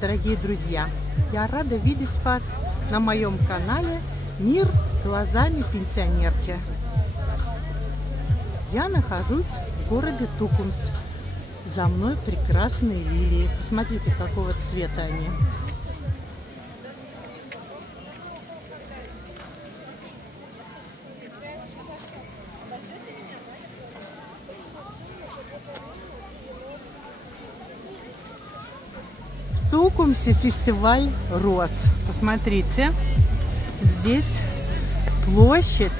дорогие друзья! Я рада видеть вас на моем канале «Мир глазами пенсионерки». Я нахожусь в городе Тукумс. За мной прекрасные лилии. Посмотрите, какого цвета они. В Тукумсе фестиваль роз. Посмотрите, здесь площадь,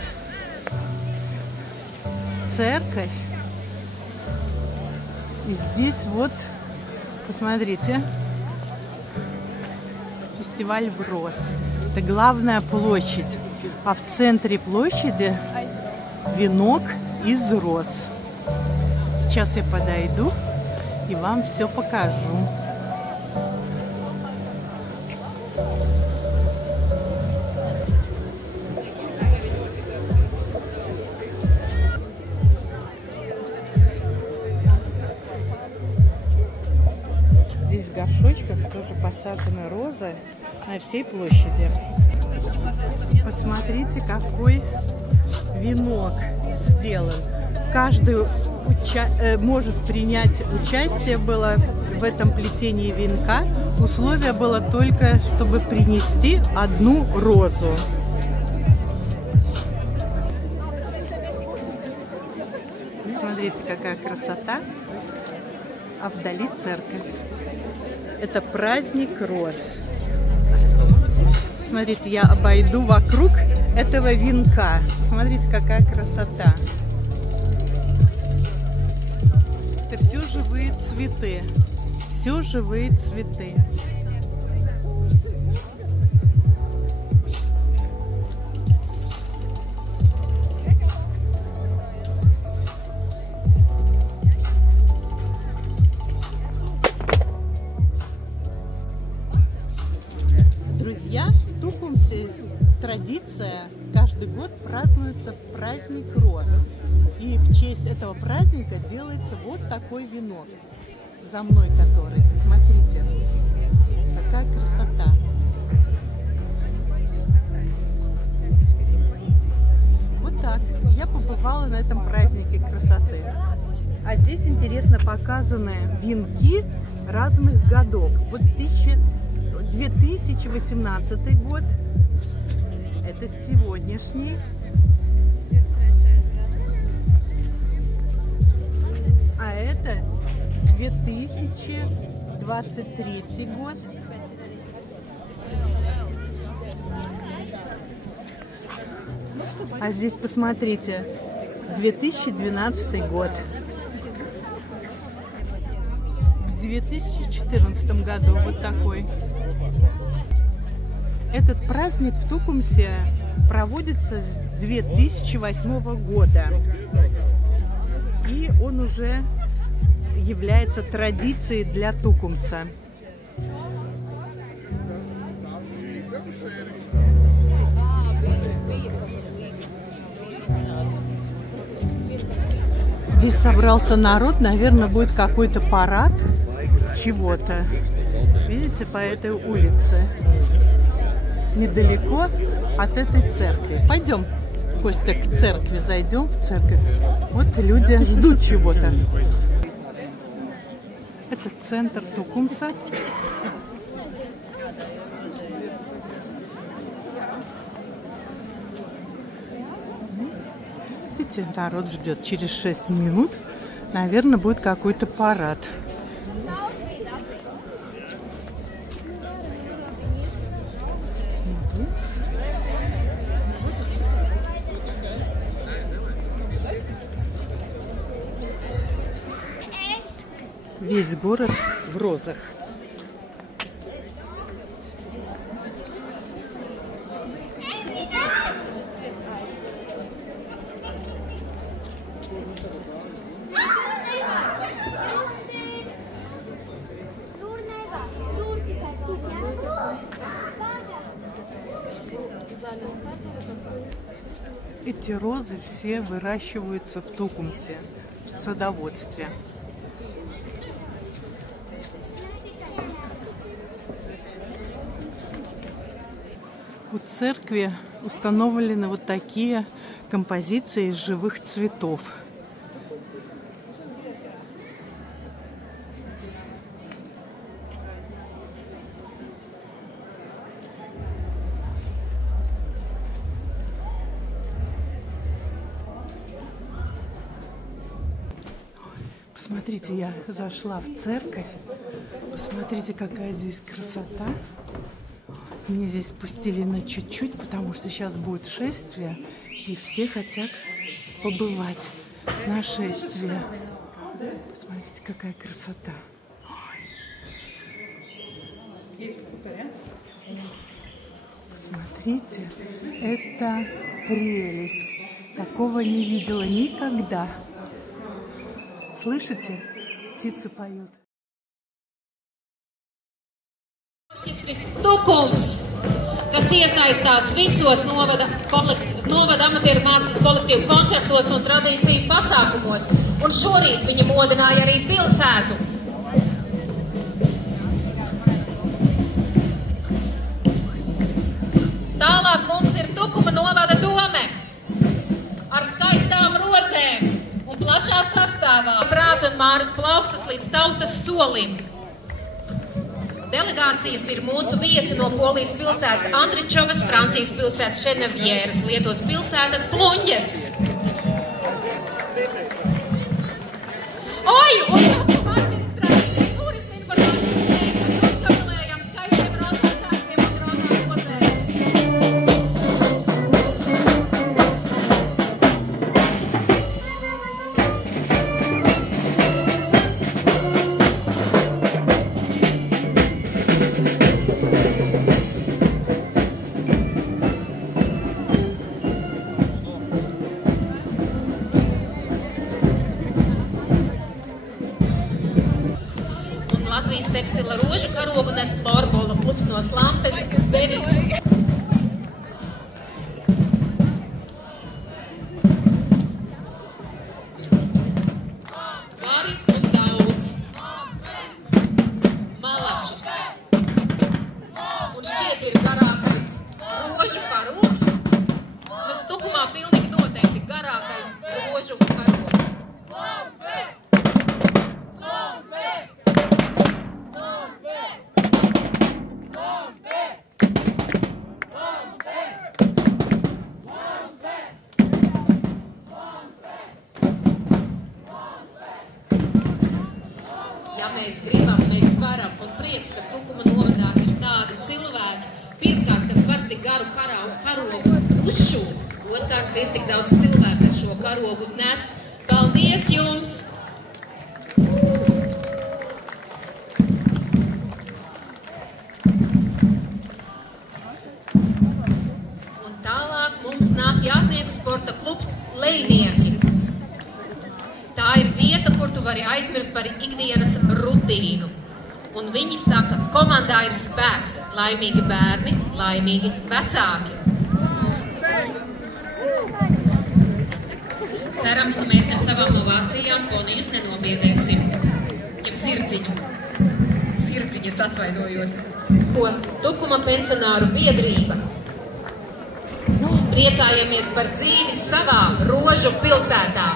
церковь. И здесь вот, посмотрите, фестиваль роз. Это главная площадь. А в центре площади венок из роз. Сейчас я подойду и вам все покажу. Здесь в горшочках тоже посажены розы на всей площади. Посмотрите, какой венок сделан. Каждый может принять участие было в этом плетении венка. Условие было только, чтобы принести одну розу. Смотрите, какая красота. А вдали церковь. Это праздник роз. Смотрите, я обойду вокруг этого венка. Смотрите, какая красота. Это все живые цветы. Все живые цветы. Друзья, в Тукумсе традиция, каждый год празднуется праздник роз. И в честь этого праздника делается вот такой венок. За мной который. Смотрите, какая красота. Вот так. Я побывала на этом празднике красоты. А здесь интересно показаны венки разных годов. Вот 2018 год, это сегодняшний, а это 2023 год. А здесь посмотрите, 2012 год. В 2014 году вот такой. Этот праздник в Тукумсе проводится с 2008 года. И он уже является традицией для Тукумса. Здесь собрался народ, наверное, будет какой-то парад чего-то. Видите, по этой улице. Недалеко от этой церкви. Пойдем, Костя, к церкви зайдем, в церковь. Вот люди ждут чего-то. Это центр Тукумса. Видите, народ ждет. Через 6 минут, наверное, будет какой-то парад. Весь город в розах. Эти розы все выращиваются в Тукумсе, в садоводстве. У церкви установлены вот такие композиции из живых цветов. Посмотрите, я зашла в церковь. Посмотрите, какая здесь красота. Меня здесь пустили на чуть-чуть, потому что сейчас будет шествие, и все хотят побывать на шествии. Посмотрите, какая красота. Посмотрите, это прелесть. Такого не видела никогда. Слышите? Птицы поют. Tukums, kas iesaistās visos novada amatieru mākslas kolektīvu koncertos un tradīciju pasākumos. Un šorīt viņi modināja arī pilsētu. Tālāk mums ir Tukuma novada dome ar skaistām rozēm un plašā sastāvā. Prāta un Māras plaukstas līdz tautas solim. Delegācijas ir mūsu viesi no Polijas pilsētas Andričovas, Francijas pilsētas Šenevjēras, Lietuvas pilsētas Pluņģes. Oi! Un administrācija, turismu informācijas, uzgabalējam skaistiem rotātājiem un rotājiem. Latvijas tekstila rožu karogu nes florbola klubs no Slampes, Zeri. Gari un daudz. Malači. Un šķiet ir garākais rožu karogs. Nu, Tukumā pilnīgi noteikti garākais rožu karogs. Ja mēs gribam, mēs varam, un prieks, ka Tukuma novadā ir tādi cilvēki, pirmkārt, kas var tik garu karogu uzšūt, otrkārt, ir tik daudz cilvēku, kas šo karogu nes. Paldies jums! Un tālāk mums nāk Jātnieku sporta klubs Lejnieki. Tā ir vieta, kur tu vari aizmirst par ikdienas rutīnu. Un viņi saka, komandā ir spēks, laimīgi bērni, laimīgi vecāki. Cerams, ka mēs ar savām ovācijām ponijus nenobiedēsim. Jeb sirdziņu. Sirdziņas atvainojos. Tukuma pensionāru biedrība. Priecājamies par dzīvi savā rožu pilsētā.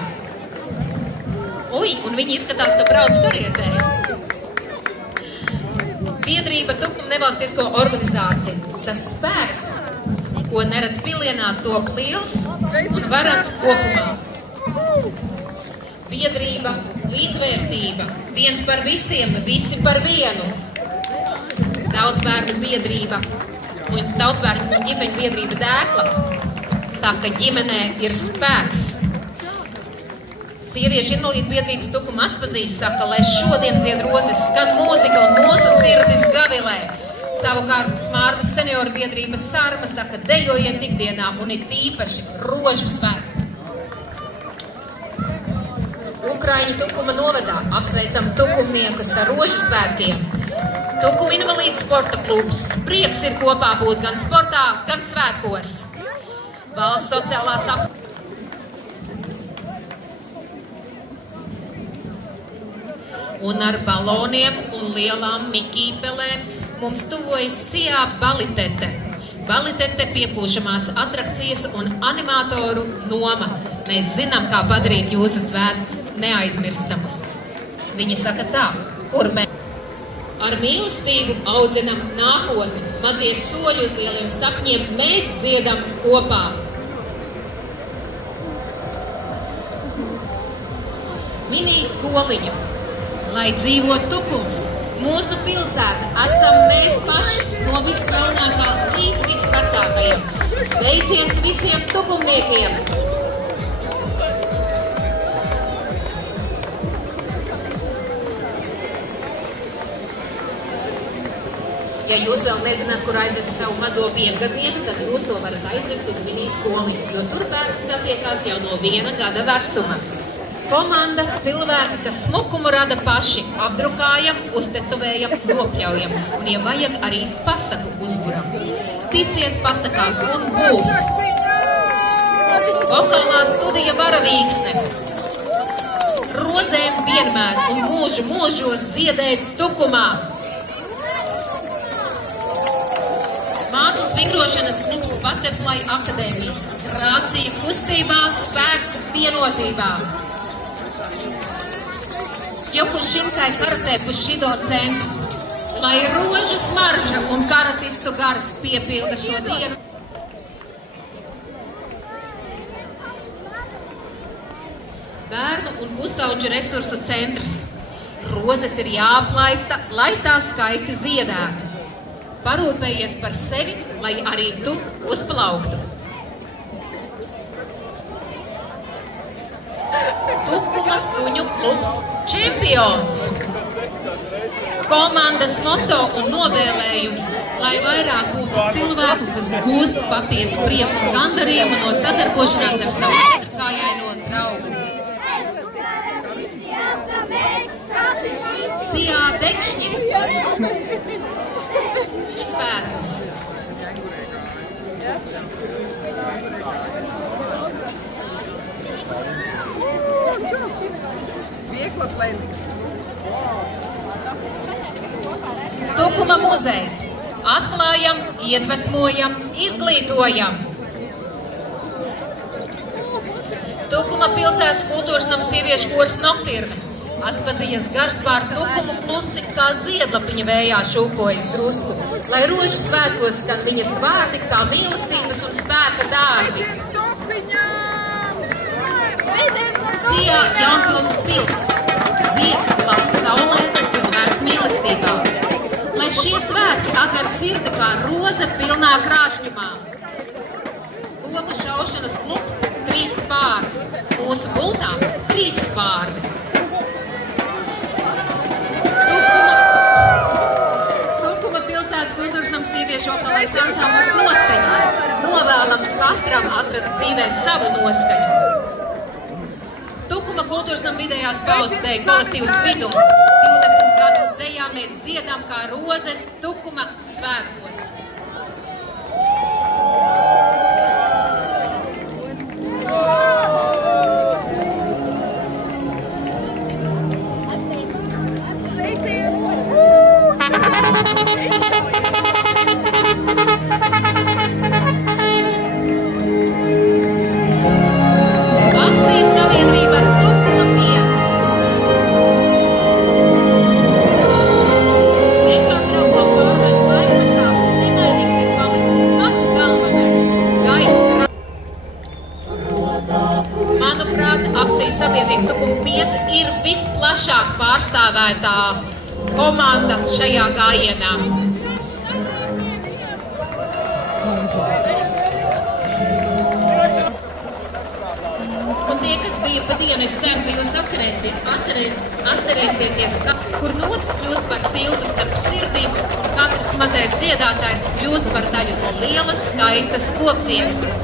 Ui, un viņi izskatās, ka brauc karietē. Biedrība Tukuma nevalstisko organizāciju. Tas spēks, ko neredz pilienā, top liels un varants kopumā. Biedrība, līdzvērtība, viens par visiem, visi par vienu. Daudzbērnu biedrība un daudzbērnu un ģimeņu biedrība Dēkla saka, ģimenē ir spēks. Sieviešu invalīdu biedrības Tukuma Aspazīs saka, lai šodien zied rozes, skan mūzika un mūsu sirdis gavilē. Savukārt Smārdas senioru biedrības Sarma saka, dejojiet ikdienā un ir tīpaši rožu svētkos. Ukraiņu Tukuma novadā apsveicam tukumniekus ar rožu svētkiem. Tukuma invalīdu sporta klubs. Prieks ir kopā būt gan sportā, gan svētkos. Valsts sociālās un ar baloniem un lielām mikīpelēm mums tuvojas Sijā Balitete, Kvalitāte, piepūšamās atrakcijas un animatoru noma. Mēs zinām, kā padarīt jūsu svētkus neaizmirstamus. Viņi saka tā, kur mēs ar mīlestību audzinam nākotni, mazie soļi uz lieliem sapņiem mēs dziedam kopā. Mini skoliņa, lai dzīvo Tukums, mūsu pilsēta, esam mēs paši no visjaunākā līdz visvecākajiem. Sveiciens visiem tukumniekiem! Ja jūs vēl nezināt, kur aizvest savu mazo viengadnieku, tad jūs to varat aizvest uz mini skoliņu, jo tur bērni satiekās jau no 1 gada vecuma. Komanda cilvēki, kas smukumu rada paši, apdrukājam, uztetovējam, nopļaujam. Un, ja vajag, arī pasaku uzburam. Ticiet pasakām un būs! Vokālā studija Varavīksne. Rozēm vienmēr un mūžu mūžos dziedēt Tukumā. Mākslas vingrošanas klubs Butterfly akadēmija. Grācija kustībā, spēks vienotībā. Jokušinkai karatē Bušido centrs. Lai rožu smarža un karatistu gars piepilda šo dienu. Bērnu un pusauģu resursu centrs. Rozes ir jāaplaista, lai tās skaisti ziedētu. Parūpējies par sevi, lai arī tu uzplauktu. Tukuma suņu klubs čempions. Komandas moto un novēlējums, lai vairāk būtu cilvēku, kas gūst patiesu prieku un gandarījumu no sadarbošanās ar savu četrkājaino draugu. Sijā Dekšņi. Svētkus. Tukuma muzejs. Atklājam, iedvesmojam, izglītojam. Tukuma pilsētas kultūras nams sieviešu kors Noktirne. Aspazijas gars pār Tukumu klusi, kā ziedlapiņa vējā šūpojas drusku, lai rožu svētkos skan viņas vārdi, kā mīlestības un spēka dārgi. Sijā Jaunpils pils, zieds plaus saulē, cilvēks mīlestībā. Lai šie svētki atver sirdi kā roze pilnā krāšņumā. Logu šaušanas klubs 3 spārni, mūsu gultām 3 spārni. Tukuma pilsētas kultūras nams sieviešu vokālais ansamblis Noskaņa. Novēlam katram atrast dzīvē savu noskaņu. Tukuma kultūras nam vidējās paudzes deju kolektīvs Vidums. 20 gadus dejā mēs dziedam kā rozes Tukuma svētkos. Akciju sabiedrība Tukuma 5. Ekotropo pārmaiņu laikmetā nemainīgs ir palicis pats galvenais – gaisa. Manuprāt, akciju sabiedrība Tukuma 5 ir visplašāk pārstāvētā komanda šajā gājienā. Un tie, kas bija pa dienu, es ceru, ka jūs atcerēsieties, kur notis kļūst par tiltu starp sirdīm un katrs mazais dziedātājs kļūst par daļu no lielas, skaistas kopdziesmas.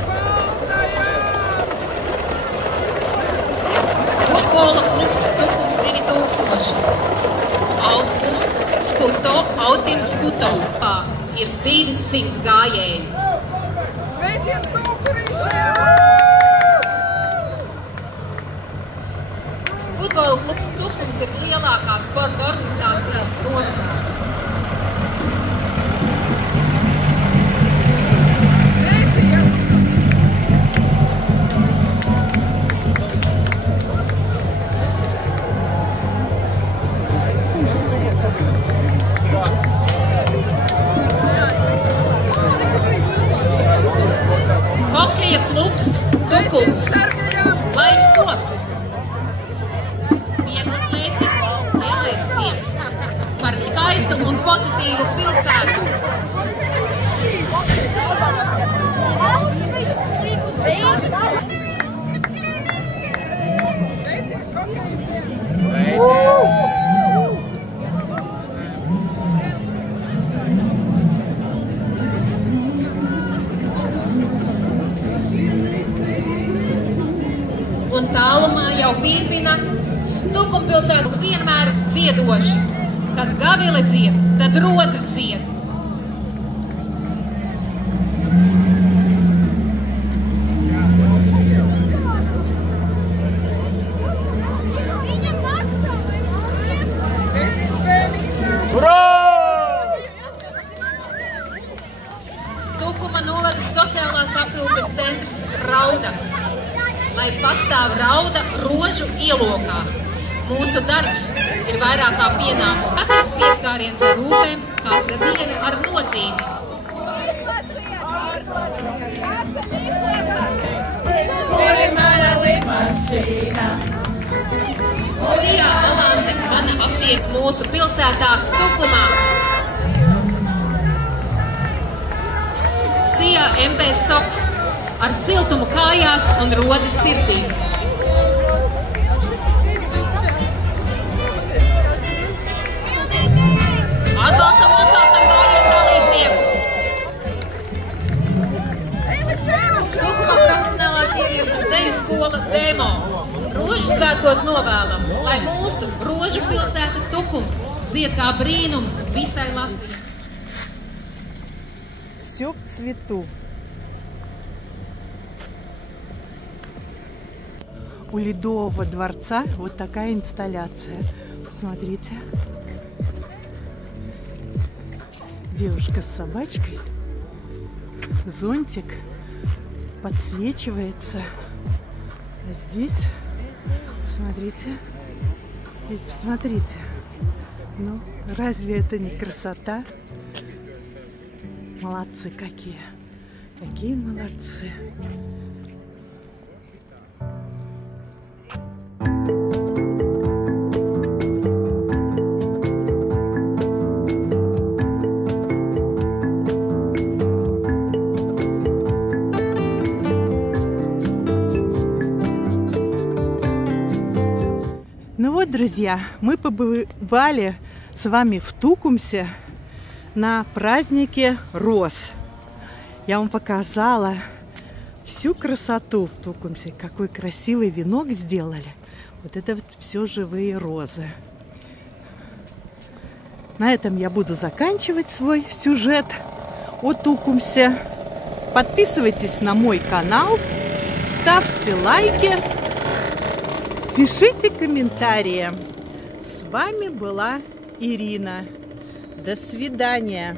Futbola klubs Tukums 2000. Autkum, Skuto, Autim Skuto. Ir 200 gājēji. Sveiciens Tukurīšiem! Futbola klubs Tukums ir lielākā sporta organizācija nometnē. Vieglatlēti lielais ciems par skaistu un pozitīvu pilsētu. Un tālumā jau pīpina Tukumpilsēta vienmēr dziedoši. Kad gavili dzied, tad rozes zied. Tukuma novadas sociālās aprūpes centrs Rauda. Lai pastāv Rauda rožu ielokā. Mūsu darbs ir vairāk kā pienākumu. Katrs pieskāriens ar rūpēm, katra diena ar nozīmi. Kur ir mana lidmašīna? Sijā Olante mana apties mūsu pilsētā Tukumā. Sijā MB Soks ar siltumu kājās un rozes sirdī. Atbalstam gājiem dalībniekus! Tukuma profesionālās ievirzes deju skola Demo. Rožu svētkos novēlam, lai mūsu rožu pilsēta Tukums zied kā brīnums visai Latvijai. Все в цвету. У Ледового дворца вот такая инсталляция. Посмотрите. Девушка с собачкой. Зонтик подсвечивается. А здесь, посмотрите. Здесь, посмотрите. Ну, разве это не красота? Молодцы какие. Какие молодцы. Ну вот, друзья, мы побывали с вами в Тукумсе на празднике роз. Я вам показала всю красоту в Тукумсе, какой красивый венок сделали. Вот это вот все живые розы. На этом я буду заканчивать свой сюжет о Тукумсе. Подписывайтесь на мой канал, ставьте лайки, пишите комментарии. С вами была Ирина. До свидания.